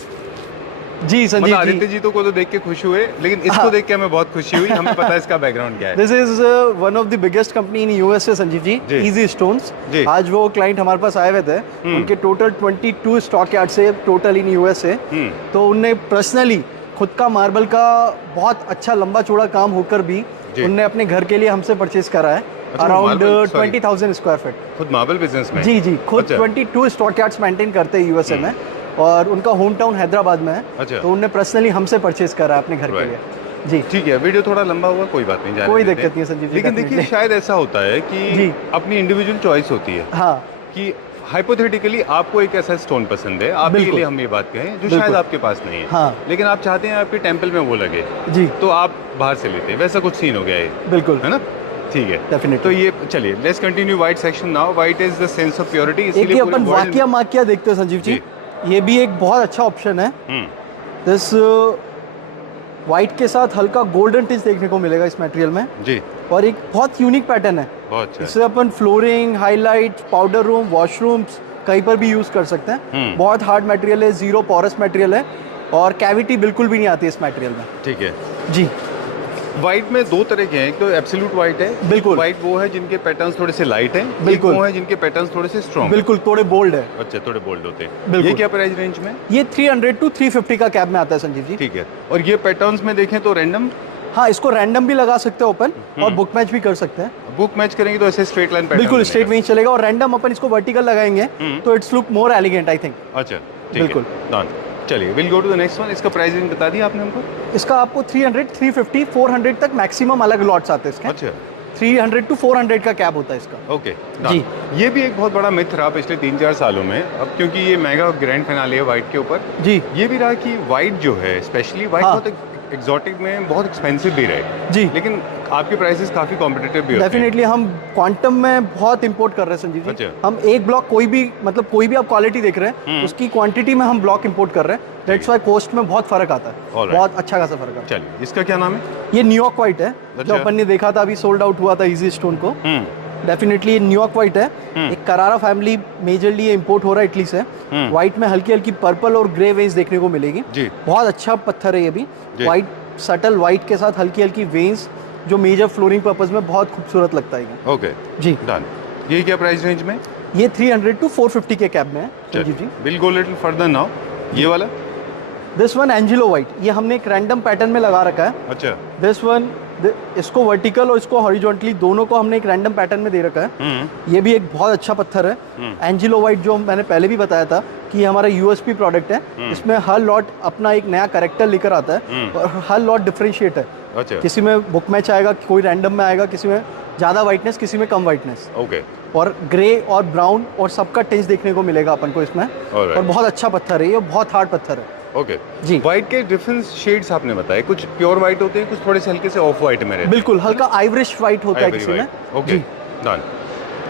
जी मतलब संजीव आदित्य जी, जी तो को तो देख के खुश हुए, लेकिन इसको हाँ। देख के हमें बहुत खुशी हुई। हमें पता है इसका बैकग्राउंड क्या है। This is one of the biggest company in USA Sanjeev ji, जी। Easy stones. जी। आज वो क्लाइंट हमारे पास आए हुए थे, उनके टोटल 22 स्टॉक यार्ड से टोटल इन यूएसए। तो उनने पर्सनली खुद का मार्बल का बहुत अच्छा लंबा चौड़ा काम होकर भी जी। उनने अपने घर के लिए हमसे परचेज करा है अच्छा, around marble, sorry। 20,000 square feet. खुद मार्बल बिजनेस में? जी जी, खुद अच्छा। 22 स्टॉक यार्ड्स मेंटेन करते हैं यूएसए में और उनका होम टाउन हैदराबाद में है। अच्छा। तो उनने पर्सनली हमसे परचेज करा है अपने घर के Right। लिए। जी ठीक है, वीडियो थोड़ा लंबा हुआ, कोई बात नहीं, जाने कोई देते दिक्कत हैं। नहीं है संजीव जी, लेकिन देखिए definitely। शायद ऐसा होता है कि जी। अपनी इंडिविजुअल चॉइस होती है हाँ कि हाइपोथेटिकली आपको एक ऐसा स्टोन पसंद है, आपके बिल्कुल। लिए हम ये बात कहें जो बिल्कुल। शायद आपके पास नहीं है, हाँ। लेकिन आप चाहते हैं आपके टेंपल में वो लगे, जी तो आप बाहर से लेते हैं। वैसा कुछ सीन हो गया है, बिल्कुल, है ना? ठीक है, Definitely। तो ये चलिए let's continue white section now. White is the sense of purity, एक इसीलिए ही पूरे अपन world वाकिया माकिया देखते हैं संजीव जी, ये भी एक बहुत अच्छा ऑप्शन है। हम्म, दिस वाइट के साथ हल्का गोल्डन टिच देखने को मिलेगा इस मटेरियल में जी, और एक बहुत यूनिक पैटर्न है। बहुत अच्छा है। इससे अपन flooring, highlight, powder room, washrooms कहीं पर भी यूज कर सकते हैं। बहुत हार्ड मटेरियल है, जीरो पोरस मटेरियल है और कैविटी बिल्कुल भी नहीं आती इस मटेरियल में। ठीक है। जी व्हाइट में दो तरह के हैं, एक तो एब्सोल्यूट व्हाइट है, बिल्कुल। व्हाइट वो है जिनके पैटर्न्स थोड़े से लाइट हैं, एक बिल्कुल। वो है जिनके पैटर्न्स थोड़े से स्ट्रॉन्ग। बिल्कुल, थोड़े बोल्ड है। अच्छा, थोड़े बोल्ड होते हैं। बिल्कुल। ये क्या प्राइस रेंज में? ये 300 टू 350 का कैब में आता है संजीव जी। ठीक है। और ये पैटर्न्स में देखें तो रैंडम हाँ, इसको रैंडम भी लगा सकते हैं ओपन और बुक मैच भी कर सकते हैं। बुक मैच करेंगे तो ऐसे स्ट्रेट लाइन पैटर्न बिल्कुल स्ट्रेट वेंज चलेगा और रैंडम अपन इसको वर्टिकल लगाएंगे तो it's look more elegant I think. अच्छा, ठीक बिल्कुल। है, डन। चलिए will go to the next one. इसका प्राइस रेंज बता दिया आपने हमको? इसका आपको 300, 350, 400 तक मैक्सिमम अलग लॉट्स आते हैं इसके। अच्छा, 300 टू 400 का कैब होता है इसका। ओके, जी। ये भी एक बहुत बड़ा मिथ रहा पिछले 3-4 सालों में, अब क्योंकि ये मेगा ग्रैंड फिनाले है व्हाइट के ऊपर। जी ये भी रहा कि व्हाइट जो है, स्पेशली व्हाइट हाँ। बहुत एग्जॉटिक में बहुत एक्सपेंसिव भी रहे जी। लेकिन आपके प्राइसेस काफी कॉम्पिटिटिव भी होते हैं। डेफिनेटली हम क्वांटम में बहुत इंपोर्ट कर रहे हैं संजीव जी। अच्छा। हम एक ब्लॉक कोई भी मतलब कोई भी आप क्वालिटी देख रहे हैं उसकी क्वांटिटी में हम ब्लॉक इंपोर्ट कर रहे हैं। दैट्स व्हाई कॉस्ट में बहुत फर्क आता है, Alright। बहुत अच्छा खासा फर्क आता है। चलिए, इसका क्या नाम है? ये न्यूयॉर्क व्हाइट है जो अच्छा। अपन ने देखा था अभी सोल्ड आउट हुआ था इजी स्टोन को। डेफिनेटली न्यूयॉर्क व्हाइट है। एक करारा फैमिली मेजरली ये इंपोर्ट हो रहा है इटली से। व्हाइट में हल्की हल्की पर्पल और ग्रे वेन्स देखने को मिलेगी। जी। बहुत अच्छा पत्थर है ये भी। जी। व्हाइट सटल व्हाइट के साथ हल्की हल्की वेन्स जो मेजर फ्लोरिंग पर्पज में बहुत खूबसूरत लगता है ये। ओके, जी। डन। ये क्या प्राइस रेंज में? ये 300 टू 450 के कैब में है Sanjeev ji. Will go little further now. ये वाला? दिस वन एंजिलो व्हाइट, ये हमने एक रैंडम पैटर्न में लगा रखा है। अच्छा। दिस वन इसको वर्टिकल और इसको हॉरिजॉन्टली दोनों को हमने एक रैंडम पैटर्न में दे रखा है। ये भी एक बहुत अच्छा पत्थर है। एंजिलो व्हाइट जो मैंने पहले भी बताया था कि ये हमारा यूएसपी प्रोडक्ट है। इसमें हर लॉट अपना एक नया कैरेक्टर लेकर आता है और हर लॉट डिफरेंशिएट है। अच्छा, किसी में बुक मैच आएगा, कोई रैंडम में आएगा, किसी में ज़्यादा वाइटनेस, किसी में कम वाइटनेस ओके, और ग्रे और ब्राउन और सबका टिंच देखने को मिलेगा अपन को इसमें। Alright। और बहुत अच्छा पत्थर है ये, बहुत हार्ड पत्थर है। ओके जी। व्हाइट के डिफरेंट शेड्स आपने बताए, कुछ प्योर व्हाइट होते हैं, कुछ थोड़े से हल्के से ऑफ व्हाइट में रहते हैं। बिल्कुल, हल्का आइवरिश व्हाइट होता है किसी में। Okay, done.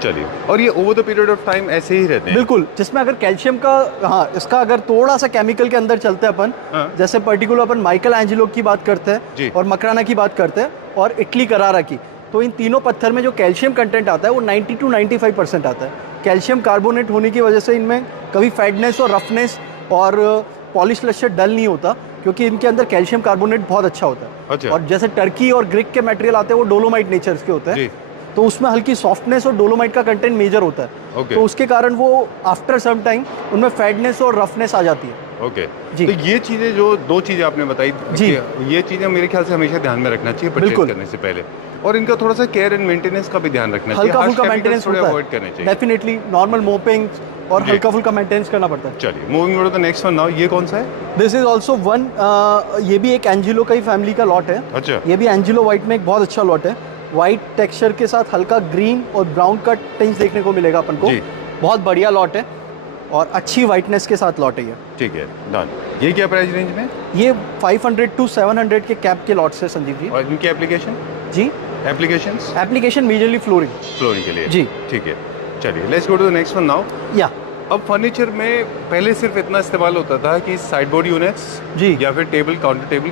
चलिए, और ये over the period of time ऐसे ही रहते हैं? बिल्कुल, जिसमें अगर कैल्शियम का, हाँ, इसका अगर थोड़ा सा केमिकल के अंदर चलते हैं अपन, हाँ। जैसे पर्टिकुलर अपन माइकल एंजिलो की बात करते जी। हैं और मकराना की बात करते हैं और इटली करारा की, तो इन तीनों पत्थर में जो कैल्शियम कंटेंट आता है वो 90 टू 95% आता है। कैल्शियम कार्बोनेट होने की वजह से इनमें कभी फेडनेस और रफनेस और पॉलिश लश्चर डल नहीं होता, क्योंकि इनके अंदर कैल्शियम कार्बोनेट बहुत अच्छा होता है। अच्छा। और जैसे टर्की और ग्रीक के मटेरियल आते हैं वो डोलोमाइट नेचर के होते जी। हैं, तो उसमें हल्की सॉफ्टनेस और डोलोमाइट का कंटेंट मेजर होता है। Okay। तो उसके कारण वो आफ्टर सम टाइम उनमें फेडनेस और रफनेस आ जाती है। ओके, जी। तो ये चीजें जो दो चीजें आपने बताई, जी। कि ये चीजें मेरे ख्याल से हमेशा ध्यान में रखना चाहिए परचेज बिल्कुल। करने से पहले, और इनका थोड़ा सा केयर एंड मेंटेनेंस का भी ध्यान रखना चाहिए। हल्का Harsh फुल्का chemicals मेंटेनेंस थोड़े होता अवॉइड करने है, चाहिए। डेफिनेटली नॉर्मल मोपिंग और जी। हल्का फुल्का मेंटेनेंस करना पड़ता है। चलिए, moving on to the next one now. ये कौन सा है? दिस इज ऑल्सो वन, ये भी एक एंजिलो का ही फैमिली का लॉट है। अच्छा। ये भी एंजिलो व्हाइट में एक बहुत अच्छा लॉट है। वाइट टेक्सचर के साथ हल्का ग्रीन और ब्राउन का टिंज देखने को मिलेगा अपन को। जी। बहुत बढ़िया लॉट है और अच्छी वाइटनेस के साथ लॉट है ये। ठीक है, डन। ये क्या प्राइस रेंज में? ये 500 टू 700 के कैप के लॉट्स है संदीप जी। और इनकी एप्लीकेशन? जी, applications? Application majorly flooring. Flooring के लिए? जी। ठीक है, चलिए let's go to the next one now. या अब फर्नीचर में पहले सिर्फ इतना इस्तेमाल होता था कि साइड बोर्ड यूनिट्स जी। या फिर टेबल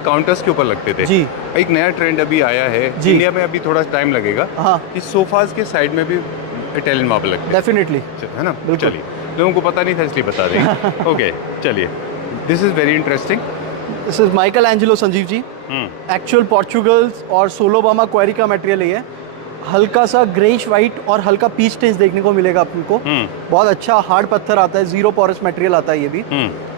काउंटर्स के ऊपर लगते थे। जी। एक नया ट्रेंड अभी आया है, जी। इंडिया में अभी थोड़ा टाइम लगेगा, हाँ। कि सोफाज के साइड में भी इटालियन मार्बल लगते हैं, डेफिनेटली। है ना? बिल्कुल। चलिए, लोगों को पता नहीं था इसलिए बता दें। ओके, चलिए, this is very interesting. This is Michelangelo Sanjeev ji. Actual Portugal's और सोलोबामा क्वेरी का मटेरियल है। हल्का सा ग्रेइश वाइट और हल्का पीच टेंस देखने को मिलेगा अपन को। बहुत अच्छा हार्ड पत्थर आता है, जीरो पोरस मटेरियल आता है ये भी।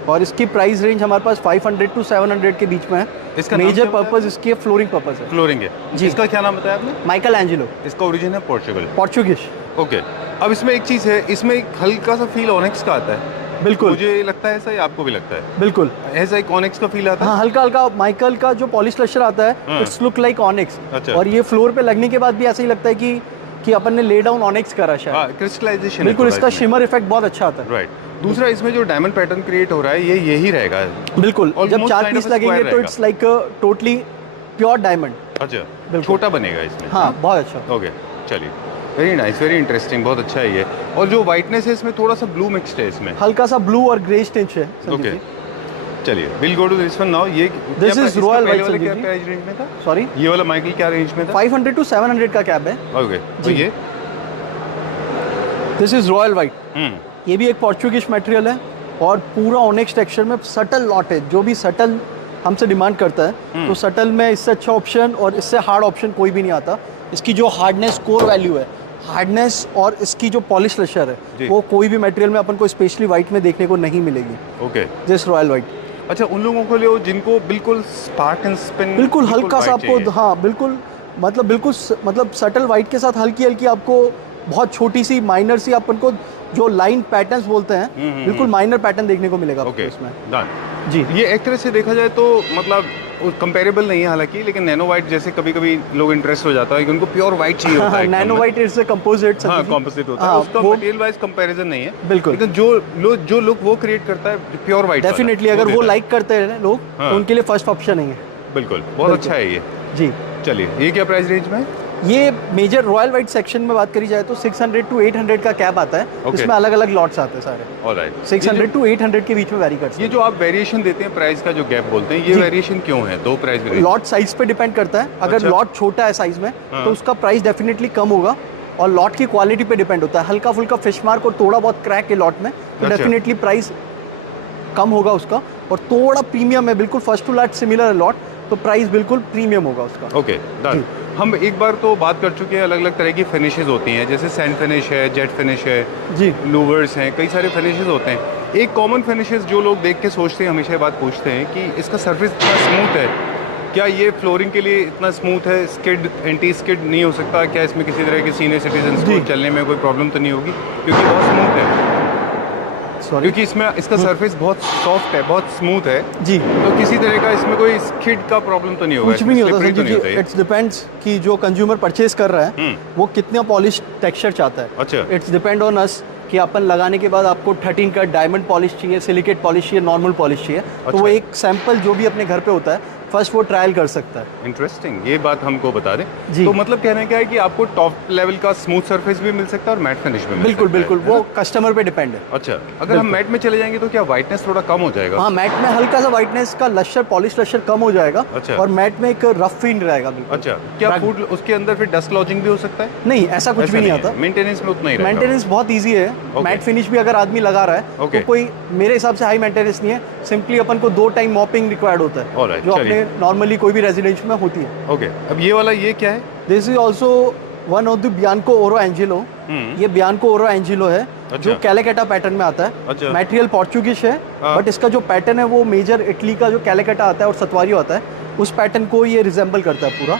और इसकी प्राइस रेंज हमारे पास 500 टू 700 के बीच में है। इसका नाम मेजर क्या बताया पर्पस इसकी फ्लोरिंग पर्पस है। फ्लोरिंग है जी। इसका क्या नाम बताया आपने? Michael Angelo. इसका ओरिजिन है पोर्चुगल। पोर्चुगीज। ओके, अब इसमें एक चीज़ है, इसमें एक हल्का सा फील ऑनेक्स का आता है। बिल्कुल। मुझे लगता है ऐसा ही, आपको भी लगता है? बिल्कुल ऐसा एक ऑनेक्स का फील आता है। हाँ, हल्का हल्का माइकल का जो पॉलिश लश्टर आता है इट्स लुक लाइक ऑनिक्स। अच्छा। और ये फ्लोर पे लगने के बाद भी ऐसा ही लगता है कि अपन ने ले डाउन ऑनिक्स करा शायद। क्रिस्टलाइजेशन बिल्कुल, इसका शिमर इफेक्ट बहुत अच्छा आता है। राइट। दूसरा, इसमें जो डायमंड पैटर्न क्रिएट हो रहा है, ये यही रहेगा। बिल्कुल, जब Almost 4 kind piece of a लगेंगे square तो रहेगा। It's like totally pure diamond. अच्छा, बिल्कुल। छोटा बनेगा इसमें। हाँ, बहुत अच्छा। ओके, चलिए, वेरी नाइस, वेरी इंटरेस्टिंग, बहुत अच्छा है ये। और जो वाइटनेस है इसमें, थोड़ा सा ब्लू मिक्सड है इसमें। हल्का सा ब्लू और ग्रे टिंच है संजीव ओके, जी। चलिए, will go to this one now. ये This is Royal White, क्या संजीव जी। प्राइस रेंज में था? सॉरी, ये वाला माइकल क्या रेंज में था? 500 टू 700 का कैप है। ओके, तो जी। ये दिस इज रॉयल वाइट। ये भी एक पोर्चुगीज मटेरियल है और पूरा ऑनेक्स टेक्सचर में सटल लॉट है। जो भी सटल हमसे डिमांड करता है तो सटल में इससे अच्छा ऑप्शन और इससे हार्ड ऑप्शन कोई भी नहीं आता। इसकी जो हार्डनेस कोर वैल्यू है, हार्डनेस और इसकी जो पॉलिश लश्टर है, वो कोई भी मटेरियल में अपन को स्पेशली वाइट में देखने को नहीं मिलेगी। Okay, this royal white. अच्छा, उन लोगों को ले जिनको बिल्कुल स्पार्क एंड स्पिन, बिल्कुल हल्का सा आपको, हाँ बिल्कुल, मतलब सटल वाइट के साथ हल्की हल्की आपको बहुत छोटी सी माइनर सी अपन को जो लाइन पैटर्न्स बोलते हैं, बिल्कुल माइनर पैटर्न देखने को मिलेगा आपको इसमें। डन। जी, ये एक तरह से देखा जाए तो मतलब कंपेरेबल नहीं है हालांकि, लेकिन नैनो वाइट जैसे कभी कभी लोग इंटरेस्ट हो जाता है कि उनको प्योर वाइट चाहिए होता है। Nano white is a composite. हाँ, कंपोजिट होता है, उसका मटेरियल वाइज कंपैरिजन नहीं है। बिल्कुल। लेकिन जो लुक वो क्रिएट करता है प्योर वाइट, डेफिनेटली अगर वो लाइक करते हैं लोग हाँ। तो उनके लिए फर्स्ट ऑप्शन नहीं है। बिल्कुल, बहुत अच्छा है ये। जी, चलिए, ये क्या प्राइस रेंज में है? ये मेजर रॉयल वाइट सेक्शन में बात करी जाए तो 600 टू 800 का कैप आता है। इसमें अलग अलग लॉट्स आते हैं सारे। ऑलराइट, 600 टू 800 के बीच में वैरी करते हैं। ये जो आप वेरिएशन देते हैं प्राइस का, जो गैप बोलते हैं, ये वेरिएशन क्यों है? दो प्राइस वेरिएशन। लॉट साइज पे डिपेंड करता है। अगर अच्छा। लॉट छोटा है साइज में तो उसका प्राइस डेफिनेटली कम होगा और लॉट की क्वालिटी पे डिपेंड होता है। हल्का फुल्का फिश मार्क और थोड़ा बहुत क्रैक है लॉट में तो अच्छा। डेफिनेटली प्राइस कम होगा उसका। और थोड़ा प्रीमियम है, बिल्कुल फर्स्ट टू लास्ट सिमिलर है लॉट, तो प्राइस बिल्कुल प्रीमियम होगा उसका। Okay, done. हम एक बार तो बात कर चुके हैं, अलग अलग तरह की फिनिशेस होती हैं, जैसे सैंड फिनिश है, जेट फिनिश है जी, लूवर्स हैं, कई सारे फिनिशेस होते हैं। एक कॉमन फिनिशेस जो लोग देख के सोचते हैं, हमेशा ये बात पूछते हैं कि इसका सरफेस इतना स्मूथ है, क्या ये फ्लोरिंग के लिए इतना स्मूथ है? स्किड, एंटी स्किड नहीं हो सकता क्या इसमें? किसी तरह के सीनियर सिटीजन को चलने में कोई प्रॉब्लम तो नहीं होगी क्योंकि बहुत स्मूथ है? सॉरी, क्योंकि इसमें इसका सरफेस बहुत सॉफ्ट है, बहुत स्मूथ है जी, तो किसी तरह का इसमें कोई स्किड का प्रॉब्लम तो नहीं होगा? कुछ भी नहीं होता slippery तो नहीं होता क्योंकि ये? इट्स डिपेंड्स कि जो कंज्यूमर परचेज कर रहा है वो कितना पॉलिश टेक्सचर चाहता है। अच्छा। इट्स डिपेंड ऑन अस कि अपन लगाने के बाद आपको 13 का डायमंड पॉलिश चाहिए, सिलिकेट पॉलिश चाहिए, नॉर्मल पॉलिश चाहिए। तो वो एक सैंपल जो भी अपने घर पे होता है फर्स्ट वो ट्रायल कर सकता है। इंटरेस्टिंग, ये बात हमको बता दें। जी। तो मतलब कहना क्या है कि आपको टॉप लेवल का स्मूथ सरफेस भी मिल सकता है और मैट फिनिश भी मिल बिल्कुल सकता है, बिल्कुल, है वो ना? कस्टमर पे डिपेंड है। अच्छा, अगर हम मैट में चले जाएंगे तो क्या वाइटनेस थोड़ा कम हो जाएगा? हाँ, मैट में हल्का सा वाइटनेस का लश्टर, पॉलिश लश्टर कम हो जाएगा। अच्छा। और मैट में एक रफ फील रहेगा बिल्कुल। अच्छा, क्या फूड उसके अंदर फिर डस्ट लॉजिंग भी हो सकता है? नहीं, ऐसा कुछ भी नहीं आता। मेंटेनेंस में उतना ही रहेगा। मेंटेनेंस बहुत इजी है। मैट फिनिश भी अगर आदमी लगा रहा है तो कोई मेरे हिसाब से हाई मेंटेनेंस नहीं है। सिंपली अपन को 2 टाइम मॉपिंग रिक्वायर्ड होता है Alright, जो चलिए। अपने नॉर्मली कोई भी रेजिडेंशियल में होती है। ओके, अब ये वाला ये क्या है? This is also one of the Bianco Oro Angelo. ये बियानको ओरो एंजिलो है जो कैलेकटा पैटर्न में आता है। अच्छा। मटेरियल पोर्चुगीज है बट इसका जो पैटर्न है वो मेजर इटली का जो कैलेकटा आता है और सतवारी आता है उस पैटर्न को ये रिजेंबल करता है पूरा।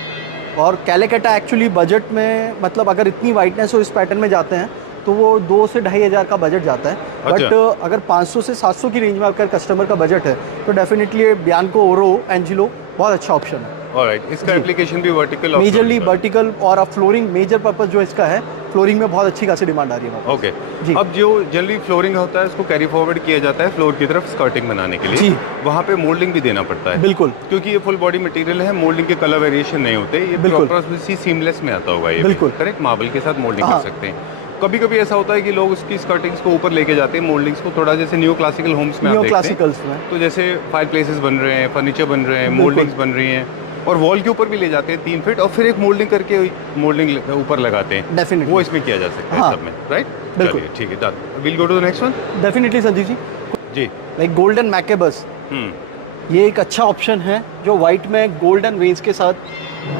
और कैलेकटा एक्चुअली बजट में, मतलब अगर इतनी वाइटनेस हो इस पैटर्न में जाते हैं तो वो 2 से 2,500 का बजट जाता है। बट अगर 500 से 700 की रेंज में अगर कस्टमर का बजट है तो डेफिनेटली बियानको ओरो एंजिलो बहुत अच्छा ऑप्शन है। ऑलराइट, इसका जी। एप्लीकेशन भी वर्टिकल मेजरली वर्टिकल और अब फ्लोरिंग मेजर पर्पस जो इसका है, फ्लोरिंग में बहुत अच्छी खासी डिमांड आ रही है हमारे ओके। जी। अब जो जनरली फ्लोरिंग होता है उसको कैरी फॉरवर्ड किया जाता है फ्लोर की तरफ स्कर्टिंग बनाने के लिए, जी। वहाँ पे मोल्डिंग भी देना पड़ता है, बिल्कुल क्योंकि ये फुल बॉडी मटेरियल है, मोल्डिंग के कलर वेरिएशन नहीं होते, ये बिल्कुल। प्रॉपर उसी सीमलेस में आता होगा, ये बिल्कुल। करेक्ट, मार्बल के साथ मोल्डिंग हाँ। कर सकते हैं। कभी कभी ऐसा होता है कि लोग उसकी स्कर्टिंग्स को ऊपर लेके जाते हैं, मोल्डिंग्स को, थोड़ा जैसे न्यू क्लासिकल होम्स में आप न्यू देखते हैं, क्लासिकल्स में तो जैसे फायर प्लेसेस बन रहे हैं, फर्नीचर बन रहे हैं, बिल्कुल। मोल्डिंग्स बन रही हैं, और वॉल के ऊपर भी ले जाते हैं 3 फीट, और फिर एक मोल्डिंग करके मोल्डिंग ऊपर लगाते हैं, डेफिनेटली वो इसमें किया जा सकता है हाँ। सब में, राइट? बिल्कुल। चलिए, ठीक है, done. Will go to the next one. Definitely Sanjeev ji. जी। Like golden Macaubas, hmm. ये एक अच्छा ऑप्शन है जो वाइट में गोल्डन वेन्स के साथ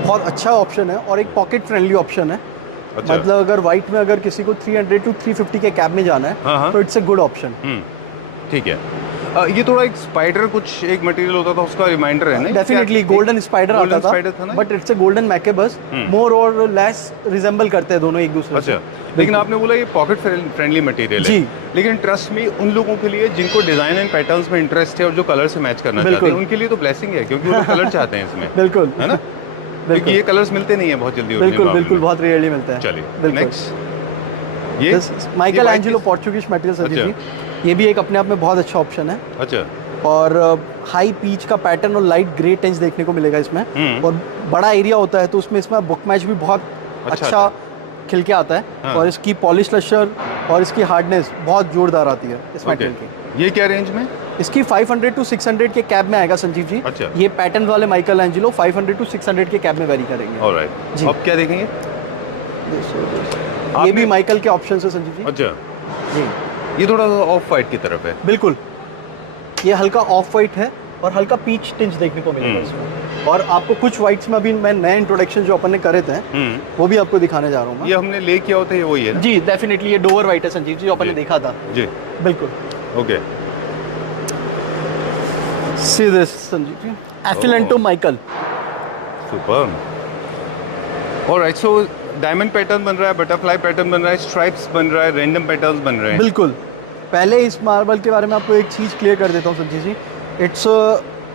बहुत अच्छा ऑप्शन है और एक पॉकेट फ्रेंडली ऑप्शन है। अच्छा। मतलब अगर वाइट में अगर किसी को 300 to 350 के कैब में जाना हाँ, हाँ। है तो इट्स ए गुड ऑप्शन। ठीक है। ये थोड़ा एक स्पाइडर कुछ एक मटेरियल होता था, उसका रिमाइंडर है ना? डेफिनेटली गोल्डन स्पाइडर आता स्पाइडर था था, ना? बट इट्स ए गोल्डन मैकेबस, मोर और लेस रिजेंबल करते हैं दोनों एक दूसरे से। अच्छा, लेकिन आपने बोला ये पॉकेट फ्रेंडली मटेरियल है, जी। लेकिन ट्रस्ट मी, उन लोगों के लिए जिनको डिजाइन एंड पैटर्न्स में इंटरेस्ट है और जो कलर से मैच करना चाहते हैं, उनके लिए तो ब्लेसिंग है, क्योंकि वो लोग कलर चाहते हैं इसमें, बिल्कुल है ना? क्योंकि ये कलर्स मिलते नहीं है बहुत जल्दी। बिल्कुल बिल्कुल बहुत रेयरली मिलते हैं। चलिए नेक्स्ट, ये Michael white Angelo is- Portuguese material Sanjeev अच्छा। जी, ये भी एक अपने आप में बहुत अच्छा ऑप्शन है अच्छा। और हाई पीच का पैटर्न और लाइट ग्रे टेंस देखने को मिलेगा इसमें, और बड़ा एरिया होता है तो उसमें इसमें बुक मैच भी बहुत अच्छा खिल के आता है। हाँ। और इसकी पॉलिश लश्कर और इसकी हार्डनेस बहुत जोरदार आती है इस मटेरियल की। ये क्या रेंज में? इसकी 500 to 600 के कैब में आएगा संजीव जी। अच्छा। ये पैटर्न वाले माइकल एंजेलो 500 to 600 के कैब में वेरी करेंगे। ऑलराइट, जी। अब क्या देखेंगे? ये भी माइकल के ऑप्शन है संजीव जी। अच्छा, जी ये थोड़ा ऑफ वाइट की तरफ है। बिल्कुल, ये हल्का ऑफ वाइट है और हल्का पीच टिंच देखने को मिलेगा इसमें। और आपको कुछ वाइट्स में अभी मैं नए इंट्रोडक्शन जो अपन ने करे थे वो भी आपको दिखाने जा रहा हूँ ये हमने ले किया होता है, ये वही है ना? जी डेफिनेटली, ये डोवर वाइट है संजीव जी जो अपन ने जी। देखा था। जी। बिल्कुल। Okay. See this Sanjeev ji, एफिलेंटो Michael. Super. Alright, so diamond pattern बन रहा है, बटरफ्लाई पैटर्न बन रहा है, स्ट्राइप्स बन रहा है, रैंडम पैटर्न्स बन रहे हैं। बिल्कुल। पहले इस मार्बल के बारे में आपको एक चीज़ क्लियर कर देता हूँ Sanjeev ji, it's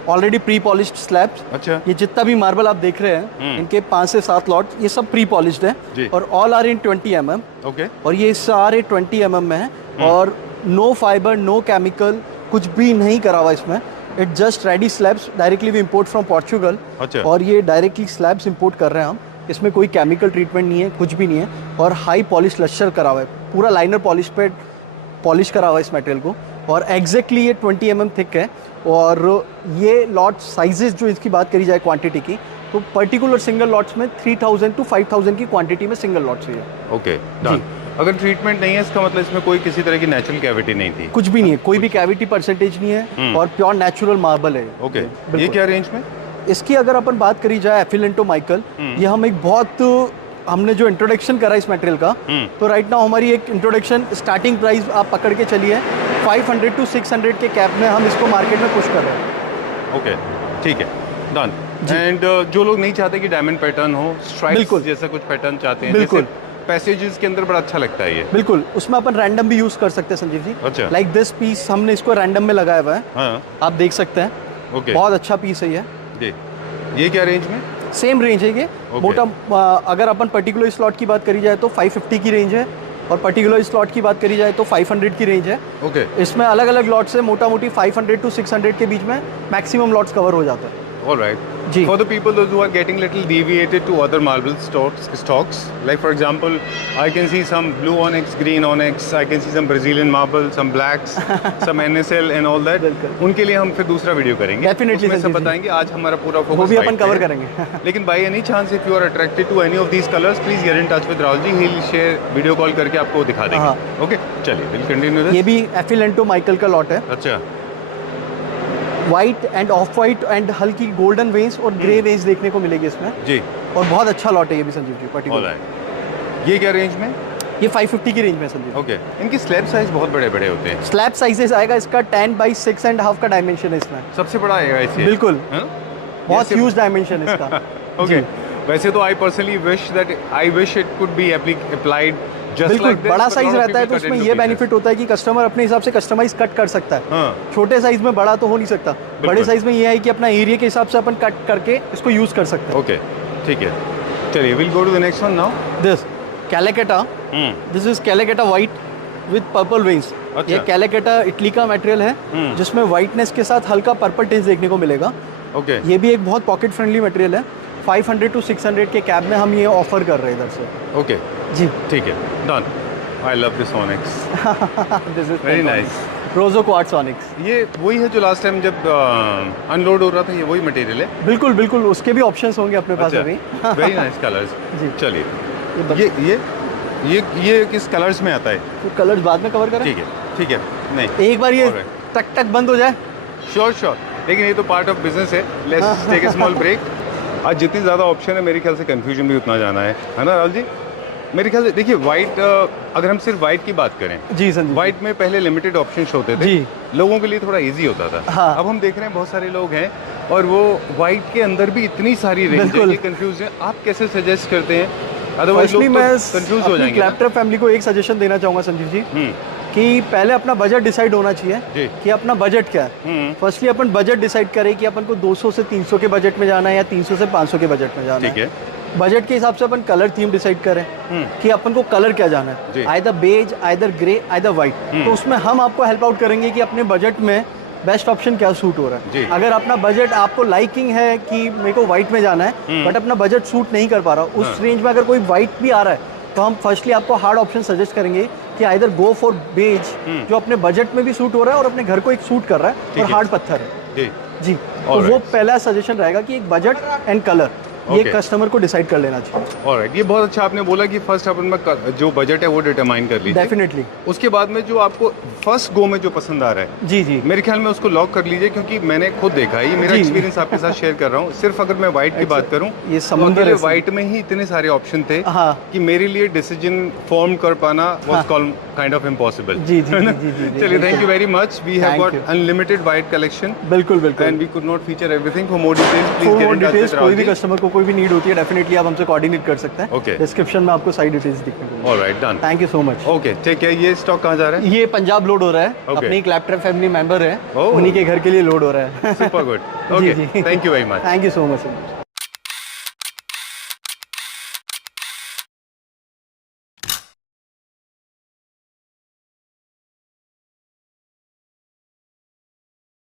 already pre polished slabs. अच्छा। ये जितना भी मार्बल आप देख रहे हैं इनके 5 से 7 लॉट ये सब प्री पॉलिश्ड जी। है और ऑल आर इन 20 mm। ओके। और ये सारे 20 mm में है और नो फाइबर नो केमिकल कुछ भी नहीं करा हुआ इसमें। It just ready slabs, directly we import from Portugal. अच्छा। और ये डायरेक्टली स्लैब्स इम्पोर्ट कर रहे हैं हम, इसमें कोई केमिकल ट्रीटमेंट नहीं है, कुछ भी नहीं है। और हाई पॉलिश लश्कर करा हुआ है, पूरा लाइनर पॉलिश पे पॉलिश करा हुआ है इस मटेरियल को। और एग्जैक्टली ये 20 mm थिक है। और ये लॉट साइजेस जो इसकी बात करी जाए क्वांटिटी की, तो पर्टिकुलर सिंगल लॉट्स में 3000 to 5000 की क्वांटिटी में सिंगल लॉट्स है। Okay, done. अगर ट्रीटमेंट नहीं है इसका मतलब इसमें कोई किसी तरह की नेचुरल कैविटी नहीं थी? कुछ भी नहीं है, कोई भी कैविटी परसेंटेज नहीं है और प्योर नेचुरल मार्बल है। ओके। बिल्कुल। ये क्या रेंज में? इसकी अगर अपन बात करी जाए एफिलेंटो माइकल, ये हम एक बहुत हमने जो इंट्रोडक्शन करा इस मटेरियल का, तो राइट नाउ हमारी एक इंट्रोडक्शन स्टार्टिंग प्राइस आप पकड़ के चलिए 500 to 600 के कैप में हम इसको मार्केट में पुश कर रहे हैं। ओके, ठीक है, डन। एंड जो लोग नहीं चाहते कि डायमंड पैटर्न हो, स्ट्राइप्स बिल्कुल। जैसा कुछ पैटर्न चाहते हैं, बिल्कुल। जैसे पैसेजेस के अंदर बड़ा अच्छा लगता है ये। बिल्कुल, उसमें अपन रैंडम भी यूज कर सकते हैं संजीव जी। अच्छा। लाइक दिस पीस हमने इसको रैंडम में लगाया हुआ है, हाँ। आप देख सकते हैं। ओके। बहुत अच्छा पीस है ये। जी। ये क्या रेंज में? सेम रेंज है ये। Okay. मोटा अगर अपन पर्टिकुलर स्लॉट की बात करी जाए तो 550 की रेंज है और पर्टिकुलर स्लॉट की बात करी जाए तो 500 की रेंज है। ओके। इसमें अलग अलग लॉट से मोटा मोटी 500 to 600 के बीच में मैक्सिमम लॉट्स कवर हो जाता है। Alright. Ji. For the people those who are getting little deviated to other marble stocks, like for example, I can see some blue onyx, green onyx, I can see some Brazilian marble, some blacks, some NSL and all that. बिल्कुल। उनके लिए हम फिर दूसरा video करेंगे। Definitely, उसमें सब संजीव जी। बताएंगे। आज हमारा पूरा फोकस वो भी अपन कवर करेंगे। लेकिन by any chance if you are attracted to any of these colors, please get in touch with Rahul ji. He'll share video call करके आपको दिखा हाँ। देंगे। ओके, चलिए, we'll continue this. ये भी एफिलेंटो माइकल का लॉट है। अच्छा। White end of white and हल्की गोल्डन वेन्स और ग्रे वेन्स देखने को मिलेगी इसमें। जी। और बहुत अच्छा लॉट है ये भी संजीव जी पर्टिकुलर। Alright. ये क्या रेंज में? ये 550 की रेंज में संजीव। ओके। इनकी स्लैब साइज बहुत बड़े बड़े होते हैं। स्लैब साइजेस आएगा इसका 10 by 6.5 का डायमेंशन है इसमें। सबसे बड़ा आएगा इसे। बिल्कुल। हाँ? बहुत ये ह्यूज डायमेंशन है इसका। ओके। वैसे तो I personally wish that I wish it could be applied Just बिल्कुल like this, बड़ा but साइज lot of रहता है people तो cut उसमें into ये pieces. बेनिफिट होता है कि कस्टमर अपने हिसाब से कस्टमाइज कट कर सकता है। हाँ। छोटे साइज में बड़ा तो हो नहीं सकता, बड़े साइज में ये है कि अपना एरिया के हिसाब से अपन कट करके इसको यूज कर सकते हैं। ओके, ठीक है, चलिए will go to the next one now. This Calacatta, this is Calacatta white with purple veins. अच्छा। ये कैलेकेटा इटली का मटेरियल है जिसमें व्हाइटनेस के साथ हल्का पर्पल टेस्ट देखने को मिलेगा। ओके, ये भी एक बहुत पॉकेट फ्रेंडली मटेरियल है। 500 to 600 के कैब में हम ये ऑफर कर रहे हैं इधर से। ओके, जी ठीक है, done. I love this onyx, this is very nice. रोजो क्वार्ट्ज ऑनिक्स। ये वही है जो लास्ट टाइम जब अनलोड हो रहा था, ये वही मटेरियल है? बिल्कुल बिल्कुल, उसके भी ऑप्शंस होंगे अपने पास अभी। Very nice colours. जी। चलिए, ये किस कलर्स में आता है? तो कलर्स बाद में कवर करें। ठीक है, नहीं एक बार ये Alright. टक बंद हो जाए। श्योर, लेकिन ये तो पार्ट ऑफ बिजनेस है। Let's take a small break. आज जितनी ज़्यादा ऑप्शन है मेरे ख्याल से कंफ्यूजन भी उतना जाना है ना राहुल जी? मेरे ख्याल से देखिए, वाइट, अगर हम सिर्फ वाइट की बात करें, जी संजीव, वाइट में पहले लिमिटेड ऑप्शंस होते थे, जी। लोगों के लिए थोड़ा इजी होता था। हाँ। अब हम देख रहे हैं बहुत सारे लोग हैं और वो वाइट के अंदर भी इतनी सारी रेंज है बिल्कुल। कि कंफ्यूज है। आप कैसे सजेस्ट करते हैं? अदरवाइज फर्स्टली लोग मैं तो कंफ्यूज हो अपनी जाएंगे ना। क्लैपटॉप फैमिली को एक सजेशन देना चाहूँगा संजीव जी, कि पहले अपना बजट डिसाइड होना जी। चाहिए कि अपना बजट क्या है। फर्स्टली अपन बजट डिसाइड करें कि अपन को 200 से 300 के बजट में जाना है या 300 से 500 के बजट में जाना ठीक है। बजट के हिसाब से अपन कलर थीम डिसाइड करें कि अपन को कलर क्या जाना जी। है, either beige, either grey, either white. तो उसमें हम आपको हेल्प आउट करेंगे कि अपने बजट में बेस्ट ऑप्शन क्या सूट हो रहा जी। है। अगर अपना बजट आपको लाइकिंग है कि मेरे को व्हाइट में जाना है बट अपना बजट सूट नहीं कर पा रहा, उस रेंज में अगर कोई व्हाइट भी आ रहा है तो हम फर्स्टली आपको हार्ड ऑप्शन सजेस्ट करेंगे कि आइदर गो फॉर बेज, जो अपने बजट में भी सूट हो रहा है और अपने घर को एक सूट कर रहा है, ठीक और है। हार्ड पत्थर है। जी, जी, तो Alright. वो पहला सजेशन रहेगा कि एक बजट एंड कलर ये Okay. कस्टमर को डिसाइड कर लेना चाहिए। ऑलराइट, ये बहुत अच्छा आपने बोला कि फर्स्ट अपन में जो बजट है वो डिटरमाइन कर लीजिए। डेफिनेटली। उसके बाद में जो आपको फर्स्ट गो में जो पसंद आ रहा है, जी जी, मेरे ख्याल में उसको लॉक कर लीजिए, क्योंकि मैंने खुद देखा है, ये मेरा जी। एक्सपीरियंस आपके साथ शेयर कर रहा हूँ। सिर्फ अगर मैं व्हाइट की बात करूँ, ये समुंदर है। व्हाइट में ही इतने सारे ऑप्शन थे हाँ। कि मेरे लिए डिसीजन फॉर्म कर पाना वाज काइंड ऑफ इम्पॉसिबल। जी जी जी जी जी, चलिए, thank you very much. We have Thank got you. Unlimited white collection बिल्कुल बिल्कुल। And we could not feature everything. For more details please for get more in touch details with कोई भी राहुल जी। कस्टमर को कोई भी नीड होती है, definitely आप हमसे कोऑर्डिनेट कर सकते हैं। Okay. डिस्क्रिप्शन में आपको सारी डिटेल्स दिखने को मिलेगी। Alright, done. Thank you so much. Okay, ठीक है। ये स्टॉक कहाँ जा रहा है? ये पंजाब लोड हो रहा है, Okay. अपनी क्लैपटॉप फैमिली मेंबर है, Oh. उन्हीं के घर के लिए लोड हो रहा है। Super good. जी, ओके, जी। Thank you very much. Thank you so much.